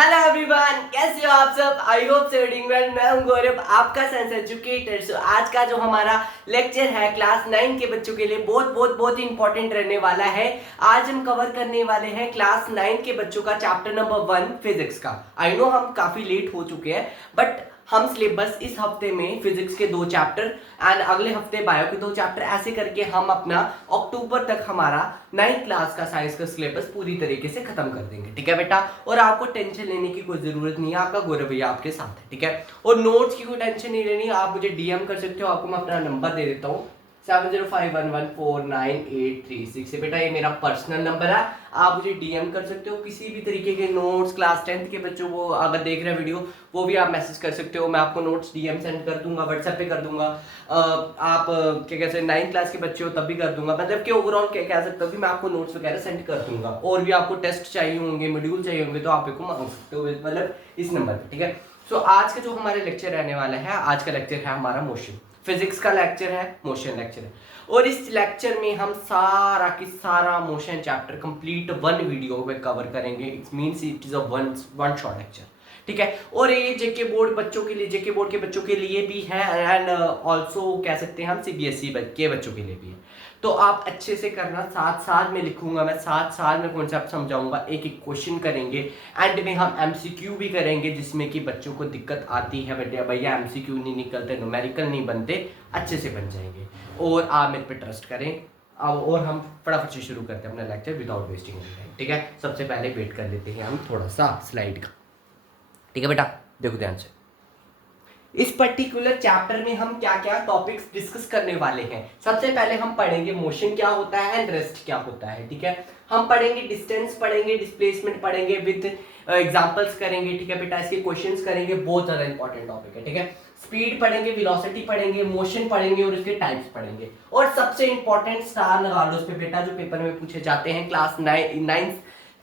Hello everyone, कैसे हो आप सब। आई होप से डूइंग वेल। मैं हूं गौरव, आपका साइंस एजुकेटर। सो आज का जो हमारा लेक्चर है क्लास 9 के बच्चों के लिए बहुत ही इंपॉर्टेंट रहने वाला है। आज हम कवर करने वाले हैं क्लास 9 के बच्चों का चैप्टर नंबर 1 फिजिक्स का। आई नो हम काफी लेट हो चुके हैं, बट हम सिलेबस इस हफ्ते में फिजिक्स के 2 चैप्टर एंड अगले हफ्ते बायो के 2 चैप्टर ऐसे करके हम अपना अक्टूबर तक हमारा 9th क्लास का साइंस का सिलेबस पूरी तरीके से खत्म कर देंगे। ठीक है बेटा, और आपको टेंशन लेने की कोई जरूरत नहीं है, आपका गौरव भैया आपके साथ है। ठीक है, और नोट्स की कोई टेंशन नहीं लेनी, आप मुझे डीएम कर सकते हो। आपको मैं अपना नंबर दे देता हूँ 7051149836। बेटा ये मेरा पर्सनल नंबर है, आप मुझे डीएम कर सकते हो। किसी भी तरीके के नोट्स क्लास 10th के बच्चों को अगर देख रहे हैं वीडियो, वो भी आप मैसेज कर सकते हो। मैं आपको नोट्स डीएम सेंड कर दूंगा, व्हाट्सएप पे कर दूंगा। आप क्या कहते हैं 9th क्लास के बच्चे हो तब भी कर दूंगा। मतलब कि ओवरऑल क्या कह सकता हूँ कि मैं आपको नोट्स वगैरह सेंड कर दूंगा। और भी आपको टेस्ट चाहिए होंगे, मॉड्यूल चाहिए होंगे, तो आप इसको मांग सकते हो, मतलब इस नंबर पर। ठीक है, सो आज का जो हमारे लेक्चर रहने वाला है, आज का लेक्चर है हमारा मोशन। फिजिक्स का लेक्चर है, मोशन लेक्चर है। और इस लेक्चर में हम सारा की सारा मोशन चैप्टर कंप्लीट 1 वीडियो में कवर करेंगे। It means it is a one shot lecture. ठीक है, और ये जेके बोर्ड बच्चों के लिए, जेके बोर्ड के बच्चों के लिए भी है एंड ऑल्सो कह सकते हैं हम सीबीएसई के बच्चों के लिए भी है। तो आप अच्छे से करना, साथ साथ में लिखूंगा, मैं साथ साथ में कॉन्सेप्ट समझाऊंगा, एक एक क्वेश्चन करेंगे। एंड में हम एमसीक्यू भी करेंगे, जिसमें कि बच्चों को दिक्कत आती है बेटा भैया एमसीक्यू नहीं निकलते, न्यूमेरिकल नहीं बनते, अच्छे से बन जाएंगे। और आप मेरे पे ट्रस्ट करें। अब और हम फटाफट से शुरू करते हैं अपना lecture without wasting any time. ठीक है, सबसे पहले वेट कर लेते हैं हम थोड़ा सा स्लाइड का। ठीक है बेटा, देखो ध्यान से। इस पर्टिकुलर चैप्टर में हम क्या क्या टॉपिक्स डिस्कस करने वाले हैं। सबसे पहले हम पढ़ेंगे मोशन क्या होता है एंड रेस्ट क्या होता है। ठीक है, हम पढ़ेंगे डिस्टेंस, पढ़ेंगे डिस्प्लेसमेंट, पढ़ेंगे विद एग्जांपल्स करेंगे। ठीक है बेटा, इसके क्वेश्चंस करेंगे, बहुत ज्यादा इंपॉर्टेंट टॉपिक है। ठीक है, स्पीड पढ़ेंगे, वेलोसिटी पढ़ेंगे, मोशन पढ़ेंगे और उसके टाइप्स पढ़ेंगे। और सबसे इंपॉर्टेंट स्टार लगा लो उस पे बेटा, जो पेपर में पूछे जाते हैं क्लास 9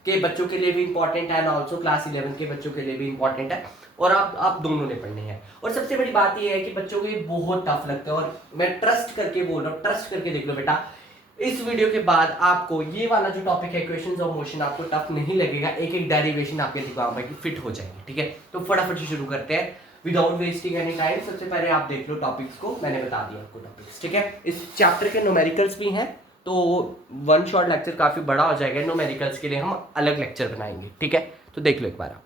के बच्चों के लिए भी इंपॉर्टेंट है एंड ऑल्सो क्लास 11 के बच्चों के लिए भी इंपॉर्टेंट है। और आप दोनों ने पढ़ने हैं। और सबसे बड़ी बात यह है कि बच्चों को ये बहुत टफ लगता है, और मैं ट्रस्ट करके बोल रहा हूँ, ट्रस्ट करके देख लो बेटा, इस वीडियो के बाद आपको ये वाला जो टॉपिक है इक्वेशंस ऑफ मोशन आपको टफ नहीं लगेगा। एक एक डेरिवेशन आपके दिमाग में फिट हो जाएगी। ठीक है, तो फटाफट से शुरू करते हैं विदाउट वेस्टिंग एनी टाइम। सबसे पहले आप देख लो टॉपिक्स को, मैंने बता दिया आपको टॉपिक्स। ठीक है, इस चैप्टर के न्यूमेरिकल्स भी हैं, तो 1 शॉट लेक्चर काफी बड़ा हो जाएगा। न्यूमेरिकल्स के लिए हम अलग लेक्चर बनाएंगे। ठीक है, तो देख लो एक बार आप।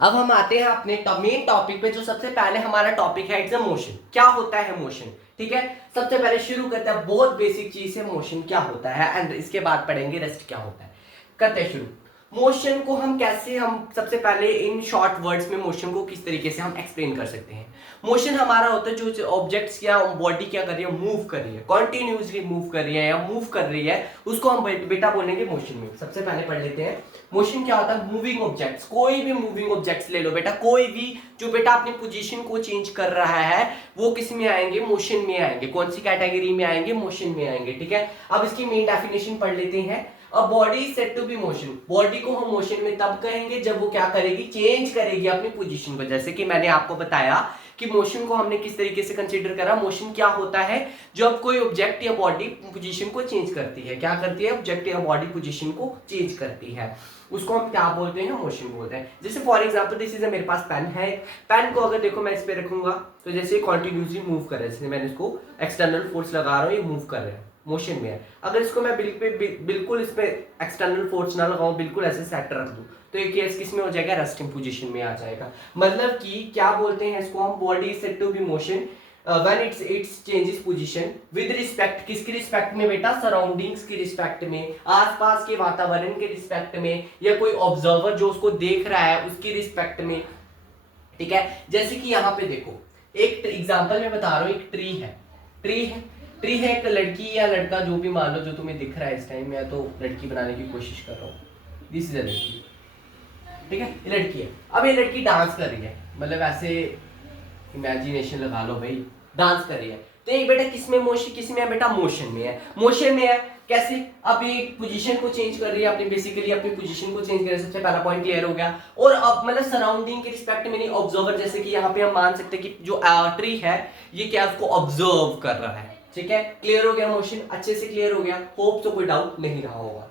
अब हम आते हैं अपने मेन टॉपिक पे। जो सबसे पहले हमारा टॉपिक है इट्स अ मोशन। क्या होता है मोशन? ठीक है, सबसे पहले शुरू करते हैं, बहुत बेसिक चीज है मोशन क्या होता है, एंड इसके बाद पढ़ेंगे रेस्ट क्या होता है। करते हैं शुरू। मोशन को हम कैसे, हम सबसे पहले इन शॉर्ट वर्ड्स में मोशन को किस तरीके से हम एक्सप्लेन कर सकते हैं। मोशन हमारा होता है जो ऑब्जेक्ट्स या बॉडी क्या कर रही है, मूव कर रही है, कॉन्टिन्यूसली मूव कर रही है या मूव कर रही है, उसको हम बेटा बोलेंगे मोशन में। सबसे पहले पढ़ लेते हैं मोशन क्या होता है। मूविंग ऑब्जेक्ट्स, कोई भी मूविंग ऑब्जेक्ट्स ले लो बेटा, कोई भी जो बेटा अपनी पोजीशन को चेंज कर रहा है, वो किस में आएंगे, मोशन में आएंगे। कौन सी कैटेगरी में आएंगे, मोशन में आएंगे। ठीक है, अब इसकी मेन डेफिनेशन पढ़ लेते हैं। A body is said to be motion. Body को हम मोशन में तब कहेंगे जब वो क्या करेगी, चेंज करेगी अपनी पोजीशन को। जैसे कि मैंने आपको बताया कि मोशन को हमने किस तरीके से कंसीडर करा। मोशन क्या होता है, जब कोई ऑब्जेक्ट या बॉडी पोजीशन को चेंज करती है। क्या करती है, ऑब्जेक्ट या बॉडी पोजीशन को चेंज करती है, उसको हम क्या बोलते हैं, मोशन बोलते हैं। जैसे फॉर एग्जांपल दिस इज मेरे पास पेन है, पेन को अगर देखो मैं इस पे रखूंगा तो जैसे कंटिन्यूसली मूव कर रहा है, जैसे मैंने इसको एक्सटर्नल फोर्स लगा रहा हूँ, ये मूव कर रहा है, मोशन में है। अगर इसको मैं बिल्कुल इस पे एक्सटर्नल फोर्स ना लगाऊं, बिल्कुल ऐसे सेट रख दूं, तो ये केस किस में हो जाएगा, रेस्टिंग पोजीशन में आ जाएगा। मतलब कि क्या बोलते हैं इसको हम, body is said to be motion when it's changes position with respect, किसकी रिस्पेक्ट में बेटा, सराउंडिंग्स की रिस्पेक्ट में, आसपास के वातावरण के रिस्पेक्ट में, या कोई ऑब्जर्वर जो उसको देख रहा है उसकी रिस्पेक्ट में। ठीक है, जैसे कि यहाँ पे देखो, एक एग्जांपल मैं बता रहा हूँ, एक ट्री है एक लड़की या लड़का जो भी मान लो, जो तुम्हें दिख रहा है इस टाइम, मैं तो लड़की बनाने की कोशिश कर रहा हूँ, दिस इज अ लड़की। ठीक है, ये लड़की है। अब ये लड़की डांस कर रही है, मतलब ऐसे इमेजिनेशन लगा लो भाई, डांस कर रही है। तो एक बेटा किसमें मोशन, किसमें है बेटा, मोशन में है। मोशन में है कैसे, अब ये पोजीशन को चेंज कर रही है अपनी, बेसिकली अपनी पोजीशन को चेंज कर रही है। सबसे पहला पॉइंट क्लियर हो गया। और अब मतलब सराउंडिंग के रिस्पेक्ट में नहीं, ऑब्जर्वर, जैसे कि यहाँ पे हम मान सकते हैं कि जो ट्री है ये क्या उसको ऑब्जर्व कर रहा है। ठीक है, क्लियर हो गया, मोशन अच्छे से क्लियर हो गया, होप तो कोई डाउट नहीं रहा होगा।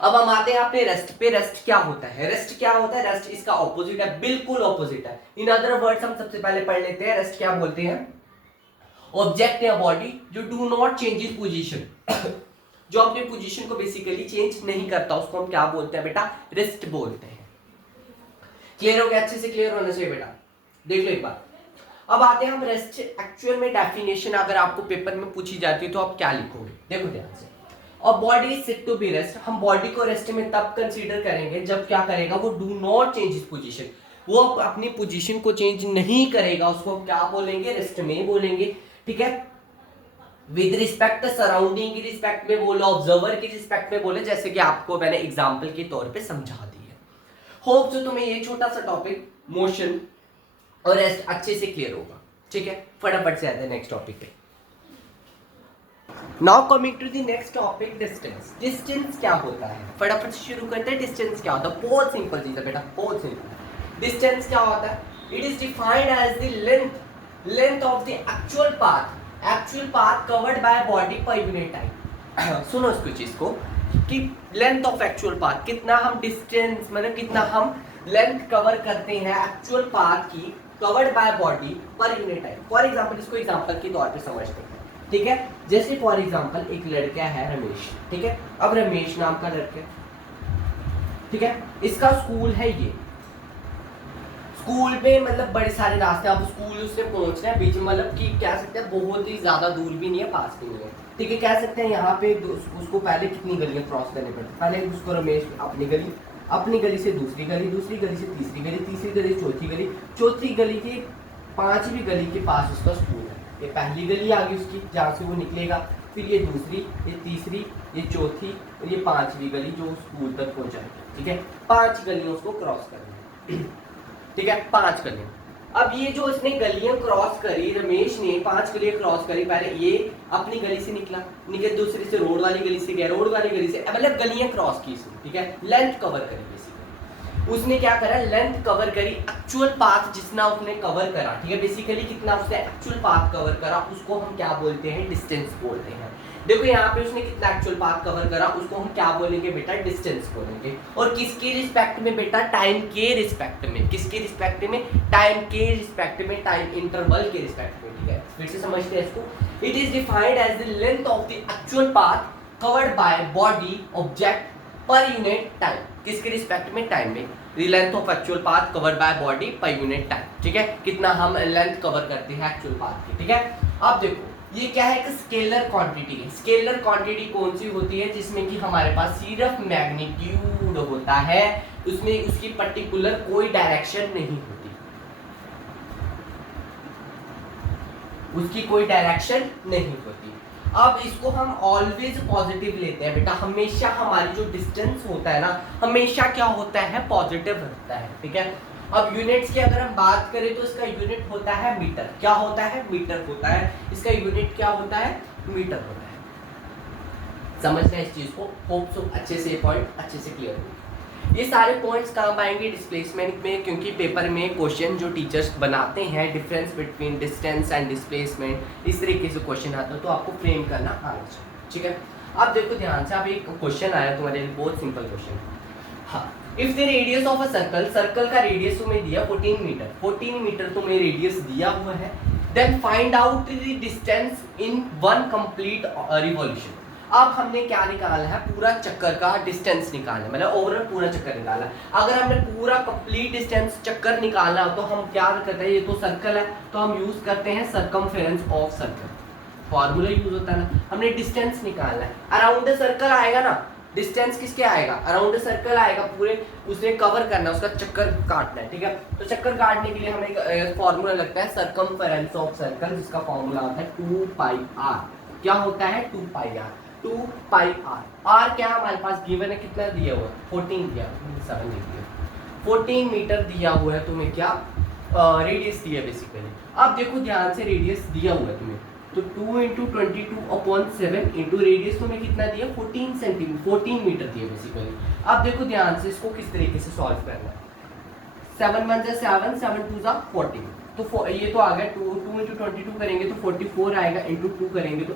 अब हम आते हैं अपने रेस्ट पे। रेस्ट क्या होता है? रेस्ट क्या होता है? रेस्ट इसका ऑपोजिट है, बिल्कुल ऑपोजिट है। इन अदर वर्ड्स हम सबसे पहले पढ़ लेते हैं रेस्ट क्या बोलते हैं। ऑब्जेक्ट या बॉडी जो do not change is position जो अपने पोजीशन को बेसिकली चेंज नहीं करता, उसको हम क्या बोलते हैं बेटा? रेस्ट बोलते हैं। क्लियर हो गया? अच्छे से क्लियर होना चाहिए बेटा। देख लो एक बार। अब आते हैं हम रेस्ट एक्चुअल में डेफिनेशन अगर आपको पेपर में पूछी जाती है तो आप क्या लिखोगे? देखो ध्यान से। और body is said to be rest, हम बॉडी को रेस्ट में तब कंसीडर करेंगे जब क्या करेगा? वो do not change is position, वो अपनी पोजीशन को चेंज नहीं करेगा, उसको क्या बोलेंगे? रेस्ट में बोलेंगे। ठीक है, विद रिस्पेक्ट सराउंडिंग की रिस्पेक्ट में बोलो, ऑब्जर्वर की रिस्पेक्ट में बोले, जैसे कि आपको मैंने एग्जांपल के तौर पे समझा दी है। होप जो तुम्हें ये छोटा सा टॉपिक मोशन और रेस्ट अच्छे से क्लियर होगा। ठीक है, फटाफट से आते हैं नेक्स्ट टॉपिक पे। Now coming to the next topic, distance. Distance क्या होता है? फटाफट से शुरू करते हैं। डिस्टेंस क्या होता है? बहुत सिंपल चीज है बेटा, बहुत सिंपल। डिस्टेंस क्या होता है? It is defined as the length of the actual path covered by body per unit time. सुनो इसको चीज को कि लेंथ ऑफ एक्चुअल पाथ, कितना हम डिस्टेंस मतलब कितना हम लेंथ कवर करते हैं एक्चुअल पाथ की covered by body per unit time. For example, इसको एग्जांपल के तौर पे समझते हैं। ठीक है, जैसे फॉर एग्जांपल एक लड़का है रमेश। ठीक है, अब रमेश नाम का लड़का, ठीक है, इसका स्कूल है ये। स्कूल में मतलब बड़े सारे रास्ते, अब स्कूल उससे पहुंचना है बीच में, मतलब कि कह सकते हैं बहुत ही ज्यादा दूर भी नहीं है, पास भी नहीं है। ठीक है, कह सकते हैं यहाँ पे उसको पहले कितनी गलियां क्रॉस करनी पड़ती। पहले उसको रमेश अपनी गली से दूसरी गली से तीसरी गली चौथी गली की पांचवी गली के पास उसका स्कूल है। ये पहली गली आ गई उसकी जहाँ से वो निकलेगा, फिर ये दूसरी, ये तीसरी, ये चौथी और ये पांचवी गली जो स्कूल तक पहुंचाएगी। ठीक है, 5 गलियों उसको क्रॉस करनी है। ठीक है, 5 गलियां। अब ये जो इसने गलियां क्रॉस करी, रमेश ने 5 गलियां क्रॉस करी। पहले ये अपनी गली से निकल दूसरी से रोड वाली गली से गया, रोड वाली गली से, मतलब गलियां क्रॉस की इसने। ठीक है, लेंथ कवर करी बेसिकली। उसने क्या करा? लेंथ कवर करी, एक्चुअल पाथ जितना उसने कवर करा। ठीक है, बेसिकली कितना उसने एक्चुअल पाथ कवर करा उसको हम क्या बोलते हैं? डिस्टेंस बोलते हैं। देखो यहाँ पे उसने कितना एक्चुअल पाथ कवर करा उसको हम क्या बोलेंगे बेटा? डिस्टेंस बोलेंगे। और किसके रिस्पेक्ट में बेटा? टाइम के रिस्पेक्ट में। किसके रिस्पेक्ट में? टाइम के रिस्पेक्ट में, टाइम इंटरवल के रिस्पेक्ट में। ठीक है, फिर से समझते हैं इसको। It is defined as the length of the actual path covered by body object per unit time. किसके रिस्पेक्ट में? टाइम में। Length of actual path covered by body per unit time. ठीक है, कितना हम लेंथ कवर करते हैं actual path की। ठीक है, अब देखो ये क्या है? एक स्केलर क्वांटिटी है। स्केलर क्वांटिटी कौन सी होती है? जिसमें कि हमारे पास सिर्फ मैग्नीट्यूड होता है, उसमें उसकी पर्टिकुलर कोई डायरेक्शन नहीं होती, उसकी कोई डायरेक्शन नहीं होती। अब इसको हम ऑलवेज पॉजिटिव लेते हैं बेटा। हमेशा हमारी जो डिस्टेंस होता है ना, हमेशा क्या होता है? पॉजिटिव होता है। ठीक है, अब यूनिट्स की अगर हम बात करें तो इसका यूनिट होता है मीटर। क्या होता है? मीटर होता है। इसका यूनिट क्या होता है? मीटर होता है। समझना इस चीज को। होप सो अच्छे से पॉइंट अच्छे से क्लियर हो। ये सारे पॉइंट्स काम आएंगे डिस्प्लेसमेंट में, क्योंकि पेपर में क्वेश्चन जो टीचर्स बनाते हैं difference between distance and displacement, इस तरीके से क्वेश्चन आता है, तो आपको फ्रेम करना आना चाहिए। ठीक है, अब देखो ध्यान से। अब एक क्वेश्चन आया तुम्हारे लिए, बहुत सिंपल क्वेश्चन। हाँ, if the radius of a circle, circle का रेडियस तुम्हें दिया 14 मीटर, 14 मीटर तुम्हें रेडियस दिया हुआ है, then find out the distance in 1 complete revolution. अब हमने क्या निकालना है? पूरा चक्कर का डिस्टेंस निकालना है, मतलब ओवरऑल पूरा चक्कर निकालना है। अगर हमने पूरा कंप्लीट डिस्टेंस चक्कर निकालना हो तो हम क्या करते हैं? ये तो सर्कल है तो हम यूज करते हैं circumference of circle, formula use होता है ना। हमने डिस्टेंस निकालना है, अराउंड द सर्कल आएगा ना, डिस्टेंस किसके आएगा? अराउंड सर्कल आएगा, पूरे उसने कवर करना है, उसका चक्कर काटना है। ठीक है, तो चक्कर काटने के लिए हमें एक फॉर्मूला लगता है सर्कमफेरेंस ऑफ सर्कल, जिसका फॉर्मूला आता है 2 पाई r। क्या होता है? 2 पाई r। 2 पाई r। r क्या हमारे पास गिवन है? कितना दिया हुआ है? 14 दिया, 7 दिया, 14 मीटर दिया हुआ है तुम्हें। क्या रेडियस दिया बेसिकली। अब देखो ध्यान से, रेडियस दिया हुआ है तुम्हें, तो 2 इंटू 22/7 इंटू रेडियस तुम्हें कितना दिया? 14 सेंटीमीटर, 14 मीटर दिया बेसिकली। अब देखो ध्यान से, इसको किस तरीके से सॉल्व करना है। 7 1 जा 7, 7 2 जा 14, तो ये तो आ गया 2 इंटू 22 करेंगे तो 44 आएगा, इंटू 2 करेंगे तो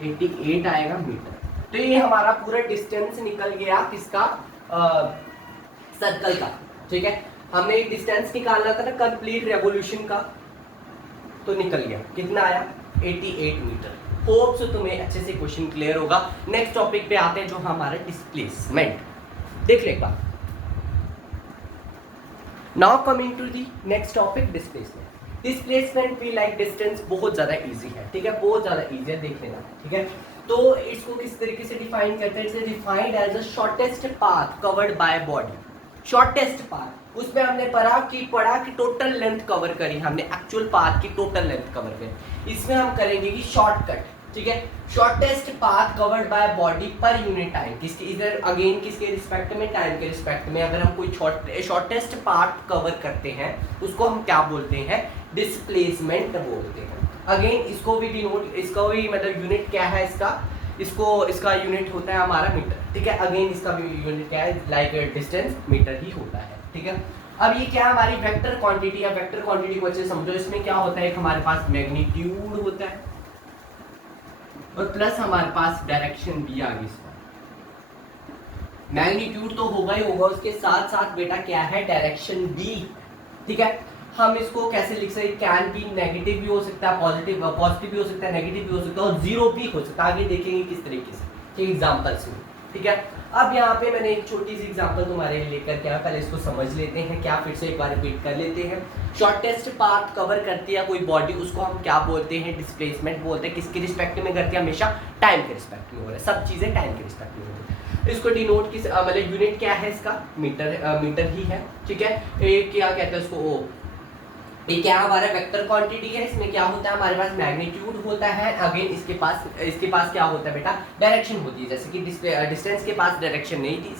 88 आएगा मीटर। तो ये हमारा पूरा डिस्टेंस निकल गया किसका, सर्कल का, ठीक है। हमें एक डिस्टेंस निकालना था ना कंप्लीट रेवोल्यूशन का, तो निकल गया, कितना आया 88 मीटर। होप सो तुम्हें अच्छे से क्वेश्चन क्लियर होगा। नेक्स्ट टॉपिक पे आते हैं जो हमारा डिस्प्लेसमेंट, देख ले एक बार। Now coming to the next topic displacement. Displacement भी लाइक डिस्टेंस बहुत ज्यादा इजी है, ठीक है, बहुत ज्यादा इजी है, देख लेना, ठीक है। तो इसको किस तरीके से डिफाइन करते हैं, it's defined as a shortest path covered by body. Shortest path, उसमें हमने पढ़ा कि टोटल लेंथ कवर करी हमने, एक्चुअल पाथ की टोटल लेंथ कवर करी। इसमें हम करेंगे कि शॉर्टकट, ठीक है। Shortest path covered by body per unit time, किसके इधर अगेन किसके रिस्पेक्ट में, टाइम के रिस्पेक्ट में। अगर हम कोई शॉर्टेस्ट पाथ कवर करते हैं उसको हम क्या बोलते हैं, डिस्प्लेसमेंट बोलते हैं। अगेन इसको भी डिनोट, इसका भी मतलब यूनिट क्या है इसका यूनिट होता है हमारा मीटर, ठीक है। अगेन इसका भी यूनिट क्या है, लाइक डिस्टेंस मीटर ही होता है, ठीक है। अब ये क्या हमारी वेक्टर क्वांटिटी है, वेक्टर क्वांटिटी को अच्छे से समझो। इसमें क्या होता है, एक हमारे पास मैग्नीट्यूड होता है और प्लस हमारे पास डायरेक्शन भी आ गई। इसका मैग्नीट्यूड तो होगा ही होगा, उसके साथ साथ बेटा क्या है, डायरेक्शन भी, ठीक है। हम इसको कैसे लिख सकते हैं, कैन बी नेगेटिव भी हो सकता है, पॉजिटिव भी हो सकता है, नेगेटिव भी हो सकता है और जीरो भी हो सकता है। आगे देखेंगे किस तरीके से, ठीक, एग्जांपल्स में, ठीक है। अब यहाँ पे मैंने एक छोटी सी एग्जांपल तुम्हारे लिए लेकर के आया, पहले इसको समझ लेते हैं, क्या फिर से एक बार रिपीट कर लेते हैं। शॉर्टेस्ट पाथ कवर करती है कोई बॉडी, उसको हम क्या बोलते हैं, डिस्प्लेसमेंट बोलते हैं। किसके रिस्पेक्ट में करती है, हमेशा टाइम के रिस्पेक्ट में हो रहा है, सब चीजें टाइम के रिस्पेक्ट में हो रही है। इसको डिनोट किस मतलब यूनिट क्या है इसका, मीटर ही है, ठीक है। एक क्या कहते हैं उसको, ये क्या हमारा वेक्टर क्वांटिटी है। इसमें क्या होता है, हमारे पास मैग्नीट्यूड होता है, अगेन इसके पास क्या होता है बेटा, डायरेक्शन होती है। जैसे कि डिस्टेंस के पास डायरेक्शन नहीं थी,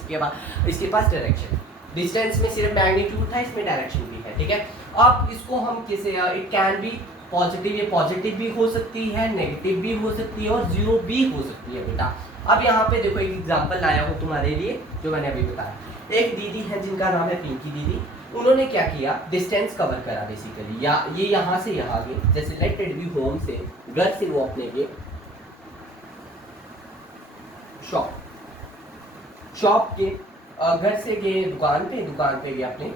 इसके पास डायरेक्शन, डिस्टेंस में सिर्फ मैग्नीट्यूड था, इसमें डायरेक्शन भी है, ठीक है। अब इसको हम किसे, इट कैन बी पॉजिटिव, ये पॉजिटिव भी हो सकती है, नेगेटिव भी हो सकती है और जीरो भी हो सकती है बेटा। अब यहाँ पे देखो एक एग्जाम्पल लाया हूँ तुम्हारे लिए, जो मैंने अभी बताया। एक दीदी है जिनका नाम है पिंकी दीदी, उन्होंने क्या किया, डिस्टेंस कवर करा बेसिकली, या ये यहाँ से यहाँ गए, जैसे लेट इट बी होम से, घर से वो अपने गए शॉप के, घर से गए दुकान पे गए अपने,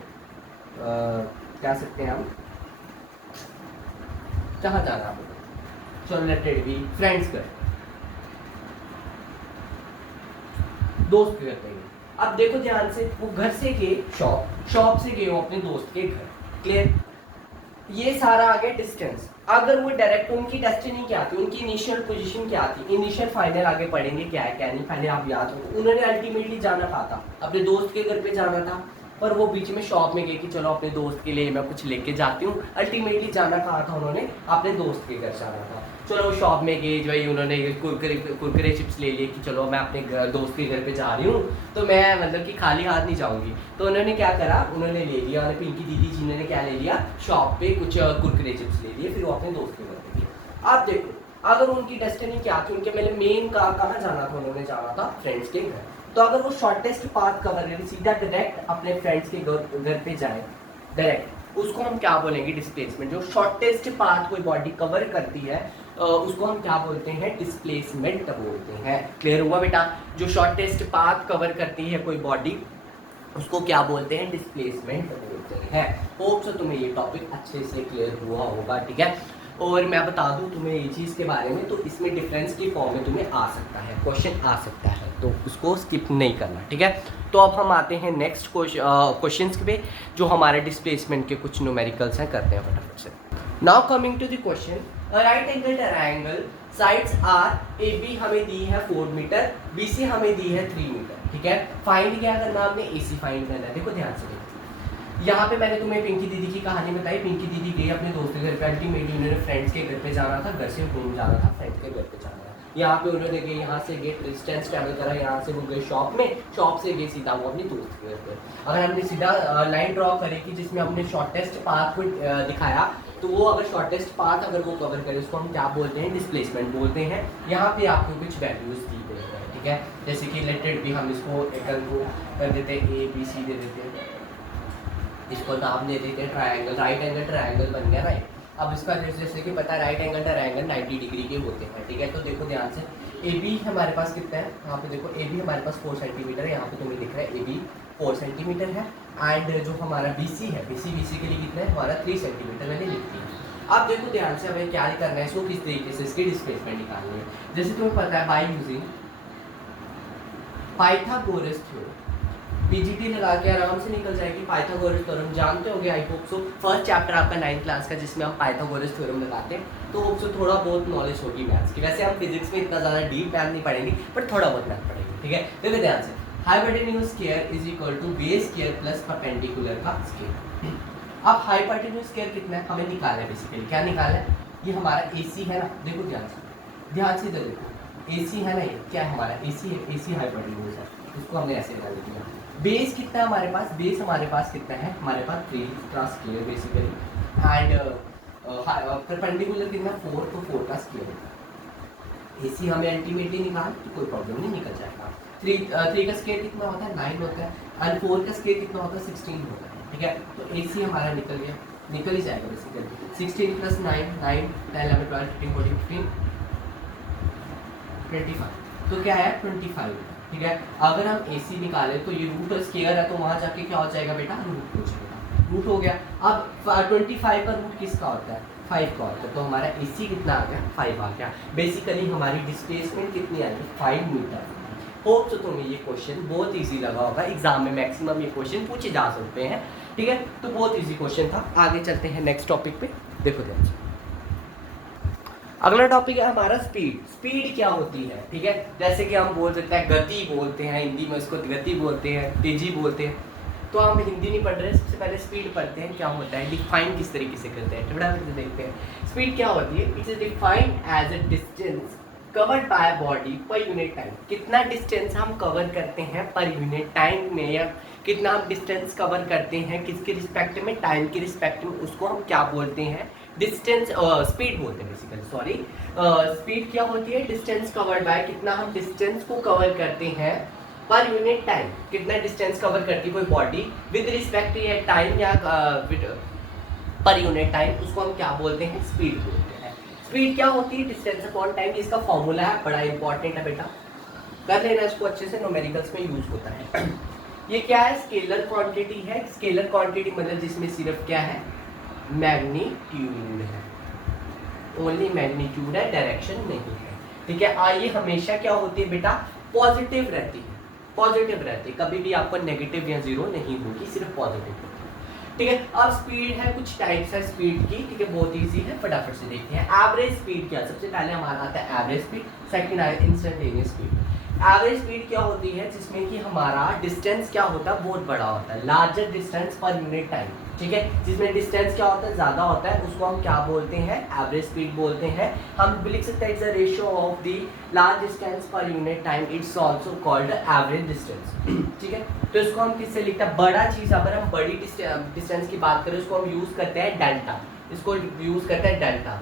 क्या सकते हैं हम, जहाँ जाना आपको, चलो लेट इट बी फ्रेंड्स घर, दोस्त के घर पे गए। अब देखो ध्यान से, वो घर से गए शॉप से गए वो अपने दोस्त के घर, क्लियर। ये सारा आ गया डिस्टेंस। अगर वो डायरेक्ट, उनकी डेस्टिनी क्या थी, उनकी इनिशियल पोजीशन क्या थी, इनिशियल फाइनल आगे पढ़ेंगे क्या है क्या नहीं, पहले आप याद रखो। उन्होंने अल्टीमेटली जाना कहा था, अपने दोस्त के घर पे जाना था, पर वो बीच में शॉप में गए कि चलो अपने दोस्त के लिए मैं कुछ लेके जाती हूँ। अल्टीमेटली जाना कहा था उन्होंने, अपने दोस्त के घर जाना था। चलो वो शॉप में गए, जो है उन्होंने कुरकुरे चिप्स ले लिए कि चलो मैं अपने दोस्त के घर पे जा रही हूँ, तो मैं मतलब कि खाली हाथ नहीं जाऊँगी। तो उन्होंने क्या करा, उन्होंने ले लिया, उन्होंने पिंकी दीदी जी ने क्या ले लिया, शॉप पे कुछ कुरकुरे चिप्स ले लिए, फिर वो अपने दोस्त के घर पे गए। आप देखो, अगर उनकी डेस्टिनी क्या थी, उनके पहले मेन कहाँ जाना था, उन्होंने जाना था फ्रेंड्स के घर। तो अगर वो शॉर्टेस्ट पाथ कवर करें, सीधा डायरेक्ट अपने फ्रेंड्स के घर पे जाए डायरेक्ट, उसको हम क्या बोलेंगे, डिस्प्लेसमेंट। जो शॉर्टेस्ट पाथ कोई बॉडी कवर करती है उसको हम क्या बोलते हैं, डिस्प्लेसमेंट बोलते हैं। क्लियर हुआ बेटा, जो शॉर्टेस्ट पाथ कवर करती है कोई बॉडी उसको क्या बोलते हैं, डिस्प्लेसमेंट बोलते हैं। होप सो तुम्हें ये टॉपिक अच्छे से क्लियर हुआ होगा, ठीक है। और मैं बता दूं तुम्हें ये चीज़ के बारे में, तो इसमें डिफरेंस की फॉर्म में तुम्हें आ सकता है, क्वेश्चन आ सकता है, तो उसको स्किप नहीं करना, ठीक है। तो अब हम आते हैं नेक्स्ट क्वेश्चंस पे, जो हमारे डिस्प्लेसमेंट के कुछ न्यूमेरिकल्स हैं, करते हैं फटाफट से। Now coming to the question, right angle triangle, sides are, A B हमें दी है 4 मीटर, बी सी हमें दी है 3 मीटर, ठीक है। फाइंड क्या करना हमने, ए सी फाइंड करना है। देखो ध्यान से, यहाँ पे मैंने तुम्हें पिंकी दीदी की कहानी बताई। पिंकी दीदी गई अपने दोस्त के घर पे, अल्टीमेटली उन्होंने फ्रेंड्स के घर पे जाना था, घर से होम जाना था, फ्रेंड्स के घर पे जाना था। यहाँ पे उन्होंने गए, यहाँ से गए, डिस्टेंस ट्रैवल करा, यहाँ से वो गए शॉप में, शॉप से गए सीधा वो अपनी दोस्त के घर पे। अगर हमने सीधा लाइन ड्रॉ करेगी जिसमें हमने शॉर्टेस्ट पाथ को दिखाया, तो वो अगर शॉर्टेस्ट पाथ अगर वो कवर करे, उसको हम क्या बोलते हैं, डिस्प्लेसमेंट बोलते हैं। यहाँ पे आपको कुछ वैल्यूज दी गई है, ठीक है। जैसे कि लेटेड भी हम इसको एंगल को कर देते हैं, ए बी सी दे देते हैं, इसको नाम दे देते हैं ट्रायंगल, राइट एंगल ट्रायंगल बन गया, राइट। अब इसका जैसे कि पता है राइट एंगल ट्रायंगल 90 डिग्री के होते हैं, ठीक है। तो देखो ध्यान से, ए बी हमारे पास कितना है, यहाँ पे देखो ए बी हमारे पास 4 सेंटीमीटर है, यहाँ पे तुम्हें दिख रहा है ए बी 4 सेंटीमीटर है। एंड जो हमारा बी सी है, बी सी के लिए कितना है हमारा 3 सेंटीमीटर मैंने लिख दिया। अब देखो ध्यान से हमें क्या करना है, इसको किस तरीके से इसकी डिस्प्लेसमेंट निकालनी है। जैसे तुम्हें पता है by using Pythagoras theorem, PGT लगा के आराम से निकल जाएगी। पाइथागोरस थ्योरम जानते होंगे I hope so, first chapter आपका 9th क्लास का जिसमें हम पाइथागोरस थ्योरम लगाते हैं, तो होप सो थोड़ा बहुत नॉलेज होगी मैथ्स की। वैसे हम फिजिक्स में इतना ज़्यादा डीप मैथ नहीं पढ़ेंगे, बट थोड़ा बहुत मैथ पढ़ेंगे, ठीक है। देखो ध्यान से, hypotenuse square is equal to base square plus perpendicular का स्क्वायर। अब हाइपोटेन्यूज स्क्वायर कितना है हमें निकालना है, बेसिकली क्या निकालना है, ये हमारा AC है ना, देखो ध्यान से इधर देखो, AC है ना, ये क्या है हमारा AC है, AC हाइपोटेन्यूज है, इसको हमने ऐसे बना दिया। बेस कितना है हमारे पास, बेस हमारे पास कितना है, हमारे पास 3 का स्क्वायर बेसिकली, एंड परपेंडिकुलर कितना 4, तो 4 का स्क्वायर। AC हमें अल्टीमेटली निकाल तो कोई प्रॉब्लम नहीं, निकल जाएगा। 3 का स्क्वायर कितना होता है 9 होता है, एंड 4 का स्क्वायर कितना होता है 16 होता है, ठीक है। तो AC हमारा निकल गया, निकल ही जाएगा बेसिकली। 16 प्लस 9, 9, 10, 11, 12, 13, 14, 15, 25, तो क्या है 25, ठीक है। अगर हम AC निकाले तो ये रूट स्क्वायर है, तो वहाँ जाके क्या हो जाएगा बेटा, रूट हो जाएगा, रूट हो गया। अब 25 का रूट किसका होता है, 5 का होता है, तो हमारा AC कितना आ गया 5 आ गया। बेसिकली हमारी डिस्प्लेसमेंट कितनी आएगी 5 मीटर। होप तो तुम्हें ये क्वेश्चन बहुत इजी लगा होगा, एग्जाम में मैक्सिमम ये क्वेश्चन पूछे जा सकते हैं, ठीक है। तो बहुत इजी क्वेश्चन था। आगे चलते हैं नेक्स्ट टॉपिक पे, देखो ध्यान से। अगला टॉपिक है हमारा स्पीड। स्पीड क्या होती है, ठीक है। जैसे कि हम बोल सकते हैं गति बोलते हैं, हिंदी में उसको गति बोलते हैं, तेजी बोलते हैं। तो हम हिंदी नहीं पढ़ रहे, सबसे पहले स्पीड पढ़ते हैं, क्या होता है, डिफाइन किस तरीके से करते हैं, थोड़ा फिर देखते हैं। स्पीड क्या होती है, it is defined as a distance covered by body per unit time. कितना डिस्टेंस हम कवर करते हैं पर यूनिट टाइम में, या कितना हम डिस्टेंस कवर करते हैं किसके रिस्पेक्ट में, टाइम के रिस्पेक्ट में, उसको हम क्या बोलते हैं, डिस्टेंस स्पीड बोलते हैं बेसिकली। सॉरी, स्पीड क्या होती है, डिस्टेंस कवर्ड बाय, कितना हम डिस्टेंस को कवर करते हैं पर यूनिट टाइम, कितना डिस्टेंस कवर करती है कोई बॉडी विद रिस्पेक्ट या टाइम, या पर यूनिट टाइम, उसको हम क्या बोलते हैं, स्पीड बोलते हैं। स्पीड क्या होती है, डिस्टेंस अपॉन टाइम। इसका फॉर्मूला है, बड़ा इंपॉर्टेंट है बेटा, कर लेना इसको अच्छे से, न्यूमेरिकल्स में यूज होता है। ये क्या है, स्केलर क्वांटिटी है। स्केलर क्वांटिटी मतलब जिसमें सिर्फ क्या है, मैग्नीट्यूड है, ओनली मैग्नीट्यूड है, डायरेक्शन नहीं है, ठीक है। ये हमेशा क्या होती है बेटा, पॉजिटिव रहती है, पॉजिटिव रहती है, कभी भी आपको नेगेटिव या जीरो नहीं होगी, सिर्फ पॉजिटिव होगी, ठीक है। अब स्पीड है, कुछ टाइप्स है स्पीड की, ठीक है, बहुत ईजी है, फटाफट से देखते हैं। एवरेज स्पीड क्या, सबसे पहले हमारा आता है एवरेज स्पीड, सेकंड है इंस्टेंटेनियस स्पीड। एवरेज स्पीड क्या होती है, जिसमें कि हमारा डिस्टेंस क्या होता है, बहुत बड़ा होता है, लार्जर डिस्टेंस पर यूनिट टाइम, ठीक है। जिसमें डिस्टेंस क्या होता है, ज़्यादा होता है, उसको हम क्या बोलते हैं, एवरेज स्पीड बोलते हैं। हम लिख सकते हैं it's a ratio of the large distance पर unit time, it's also called average distance, ठीक है। तो इसको हम किससे लिखते हैं, बड़ा चीज़, अगर हम बड़ी डिस्टेंस की बात करें, उसको हम यूज़ करते हैं डेल्टा, इसको यूज़ करते हैं डेल्टा,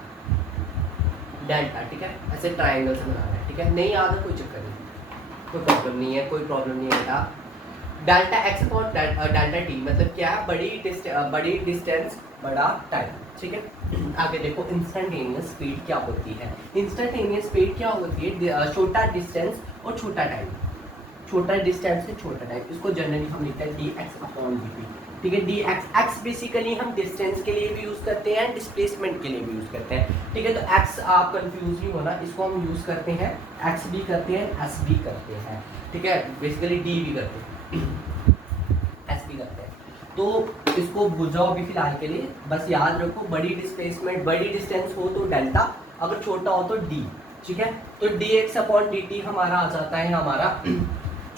डेल्टा, ठीक है। ऐसे ट्राइंगल से बनाना है, ठीक है, नहीं आता कोई चक्कर नहीं, कोई प्रॉब्लम नहीं है, कोई प्रॉब्लम नहीं है बेटा। Delta x upon delta T मतलब क्या है, बड़ी डिस्टेंस बड़ा टाइम, ठीक है। आगे देखो इंस्टेंटेनियस स्पीड क्या होती है। इंस्टेंटेनियस स्पीड क्या होती है, छोटा डिस्टेंस और छोटा टाइम, छोटा डिस्टेंस से छोटा टाइम, इसको जनरली हम लिखते हैं D x upon D T, ठीक है। डी एक्स बेसिकली हम डिस्टेंस के लिए भी यूज़ करते हैं, डिस्प्लेसमेंट के लिए भी यूज़ करते हैं, ठीक है। तो एक्स आप कंफ्यूज नहीं होना, इसको हम यूज़ करते हैं, एक्स भी करते हैं, एस भी करते हैं, ठीक है, बेसिकली डी भी करते हैं, एस भी करते हैं। तो इसको बुझाओ अभी फिलहाल के लिए, बस याद रखो, बड़ी डिस्प्लेसमेंट, बड़ी डिस्टेंस हो तो डेल्टा, अगर छोटा हो तो डी, ठीक है। तो D x upon D T हमारा आ जाता है हमारा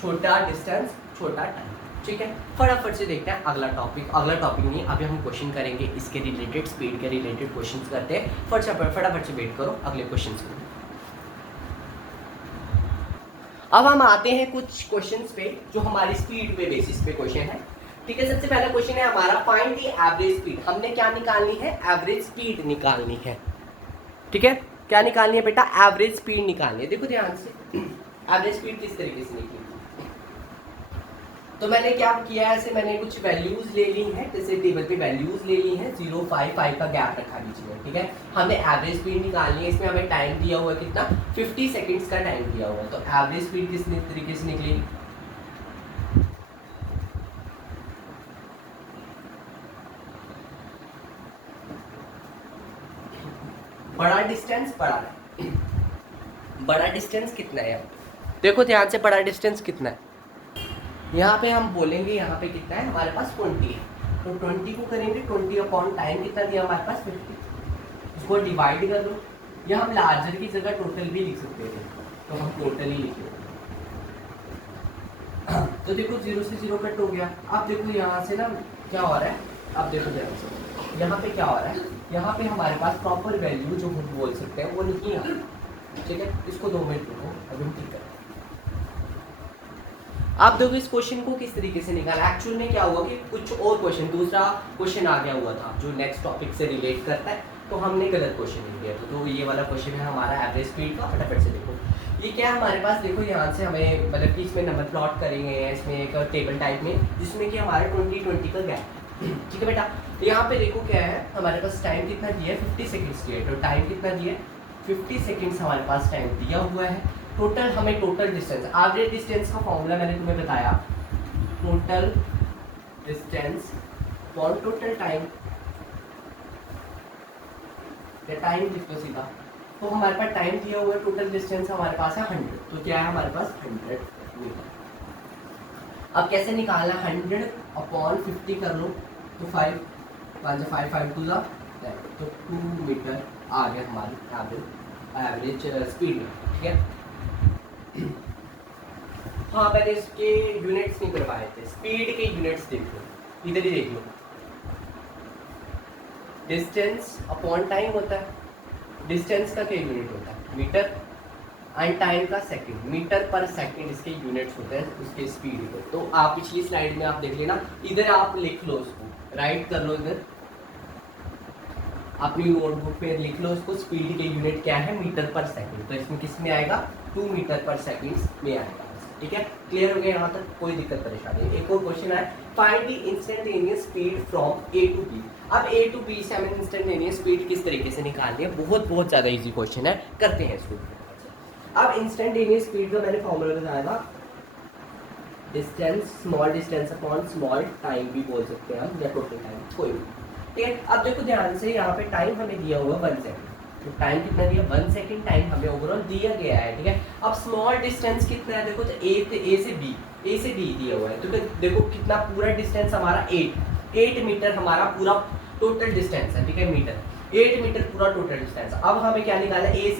छोटा डिस्टेंस छोटा टाइम, ठीक है। फटाफट से देखते हैं अगला टॉपिक, अगला टॉपिक नहीं, अभी हम क्वेश्चन करेंगे इसके रिलेटेड, स्पीड के रिलेटेड क्वेश्चंस करते हैं। फटाफट से वेट करो अगले क्वेश्चंस को। अब हम आते हैं कुछ क्वेश्चंस पे जो हमारी स्पीड पे बेसिस पे क्वेश्चन है, ठीक है। सबसे पहला क्वेश्चन है हमारा, फाइंड द एवरेज स्पीड। हमने क्या निकालनी है, एवरेज स्पीड निकालनी है, ठीक है। क्या निकालनी है बेटा, एवरेज स्पीड निकालनी है। देखो ध्यान से, एवरेज स्पीड किस तरीके से निकलेगी, तो मैंने क्या किया है, ऐसे मैंने कुछ वैल्यूज ले ली हैं, जैसे टेबल पे वैल्यूज ले ली हैं, 0 5 5 का गैप रखा बीच में, ठीक है। हमें एवरेज स्पीड निकालनी है, इसमें हमें टाइम दिया हुआ है कितना, 50 सेकंड्स का टाइम दिया हुआ है। तो एवरेज स्पीड किस तरीके से निकलेगी, बड़ा डिस्टेंस बड़ा डिस्टेंस कितना है, देखो ध्यान से, बड़ा डिस्टेंस कितना है, यहाँ पे हम बोलेंगे यहाँ पे कितना है हमारे पास 20 है, तो 20 को करेंगे 20 अपॉन टाइम कितना दिया हमारे पास 50, उसको डिवाइड कर लो, या हम लार्जर की जगह टोटल भी लिख सकते थे, तो हम टोटल ही लिखेंगे। तो देखो 0 से 0 कट हो गया। अब देखो यहाँ से ना क्या हो रहा है, अब देखो ध्यान से यहाँ पे क्या हो रहा है, यहाँ पे हमारे पास प्रॉपर वैल्यू जो हम बोल सकते हैं वो नहीं आ रहा, ठीक है। इसको 2 मिनट रुको, अभी हम ठीक है। आप देखो इस क्वेश्चन को किस तरीके से निकाला, एक्चुअल में क्या हुआ कि कुछ और क्वेश्चन, दूसरा क्वेश्चन आ गया हुआ था जो नेक्स्ट टॉपिक से रिलेट करता है, तो हमने गलत क्वेश्चन लिख दिया था। तो ये वाला क्वेश्चन है हमारा एवरेज स्पीड का, फटाफट से देखो ये क्या है हमारे पास। देखो यहाँ से हमें मतलब कि इसमें नंबर प्लॉट करेंगे हैं, इसमें एक टेबल टाइप में, जिसमें कि हमारे 20 का गैप, ठीक है बेटा। तो यहाँ पे देखो क्या है हमारे पास टाइम कितना दिया है, 50 सेकेंड्स दिया है, तो टाइम कितना दिया है 50 सेकेंड्स हमारे पास टाइम दिया हुआ है। टोटल हमें टोटल डिस्टेंस, एवरेज डिस्टेंस का फॉर्मूला मैंने तुम्हें बताया, total distance for total time, time लिख लो सीधा। तो हमारे पास टाइम दिया हुआ है, टोटल डिस्टेंस हमारे पास है 100, तो क्या है हमारे पास 100 मीटर। अब कैसे निकालना, 100 अपॉन 50 कर लो, तो 5 5 5 2 तो 2 मीटर आ गया हमारी एवरेज स्पीड में, ठीक है। हाँ मैंने इसके यूनिट्स नहीं करवाए थे, स्पीड के यूनिट्स देख लो, इधर ही देख लो, डिस्टेंस अपॉन टाइम होता है, डिस्टेंस का क्या यूनिट होता है मीटर, एंड टाइम का सेकंड, मीटर पर सेकंड इसके यूनिट्स होते हैं उसके स्पीड को। तो आप पिछली स्लाइड में आप देख लेना, इधर आप लिख लो, उसको राइट कर लो, इधर अपनी नोटबुक पे लिख लो उसको, स्पीड के यूनिट क्या है मीटर पर सेकंड, तो इसमें किस में आएगा 2 मीटर पर सेकंड में आएगा, ठीक है। क्लियर हो गया यहाँ तक, कोई दिक्कत परेशानी नहीं। एक और क्वेश्चन है, find the instantaneous speed from A to B. अब ए टू बी से हमें इंस्टेंटेनियस स्पीड किस तरीके से निकालनी है, बहुत ज़्यादा इजी क्वेश्चन है, करते हैं इसको। अब इंस्टेंटेनियस स्पीड का मैंने फॉर्मूला बताया था, distance small distance upon small time भी बोल सकते हैं हम, या टोटल टाइम, कोई भी, ठीक है। अब देखो ध्यान से, यहाँ पे टाइम हमें दिया हुआ 1 सेकंड, तो टाइम कितना दिया 1 सेकंड टाइम हमें ओवरऑल दिया गया है, ठीक है। अब स्मॉल डिस्टेंस कितना है, देखो तो ए से बी दिया हुआ है, तो देखो कितना पूरा डिस्टेंस हमारा 8 मीटर हमारा पूरा टोटल डिस्टेंस है, ठीक है, मीटर 8 मीटर पूरा टोटल डिस्टेंस। अब हमें क्या निकालना है, ए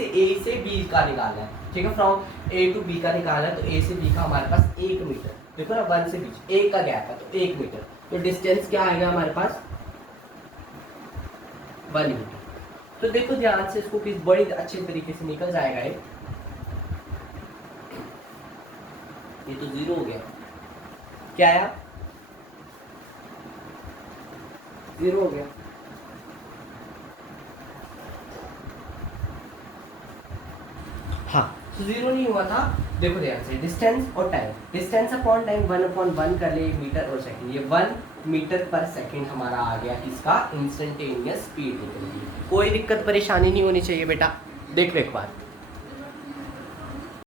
से बी का निकालना है, ठीक है, फ्रॉम ए टू बी का निकालना है, तो ए से बी का हमारे पास 1 मीटर, देखो ना 1 से बीच 1 का गैप है, तो 1 मीटर, तो डिस्टेंस क्या आएगा हमारे पास 1 मीटर। तो देखो ध्यान से इसको किस बड़ी अच्छे तरीके से निकल जाएगा ये तो 0 हो गया, क्या आया 0 हो गया। हाँ तो 0 नहीं हुआ था, देखो ध्यान से, डिस्टेंस और टाइम, डिस्टेंस अपॉन टाइम 1/1 कर ले, मीटर और सेकंड, ये 1 मीटर पर सेकंड हमारा आ गया इसका इंस्टेंटेनियस स्पीड निकल गई। कोई दिक्कत परेशानी नहीं होनी चाहिए बेटा। देखो एक बार,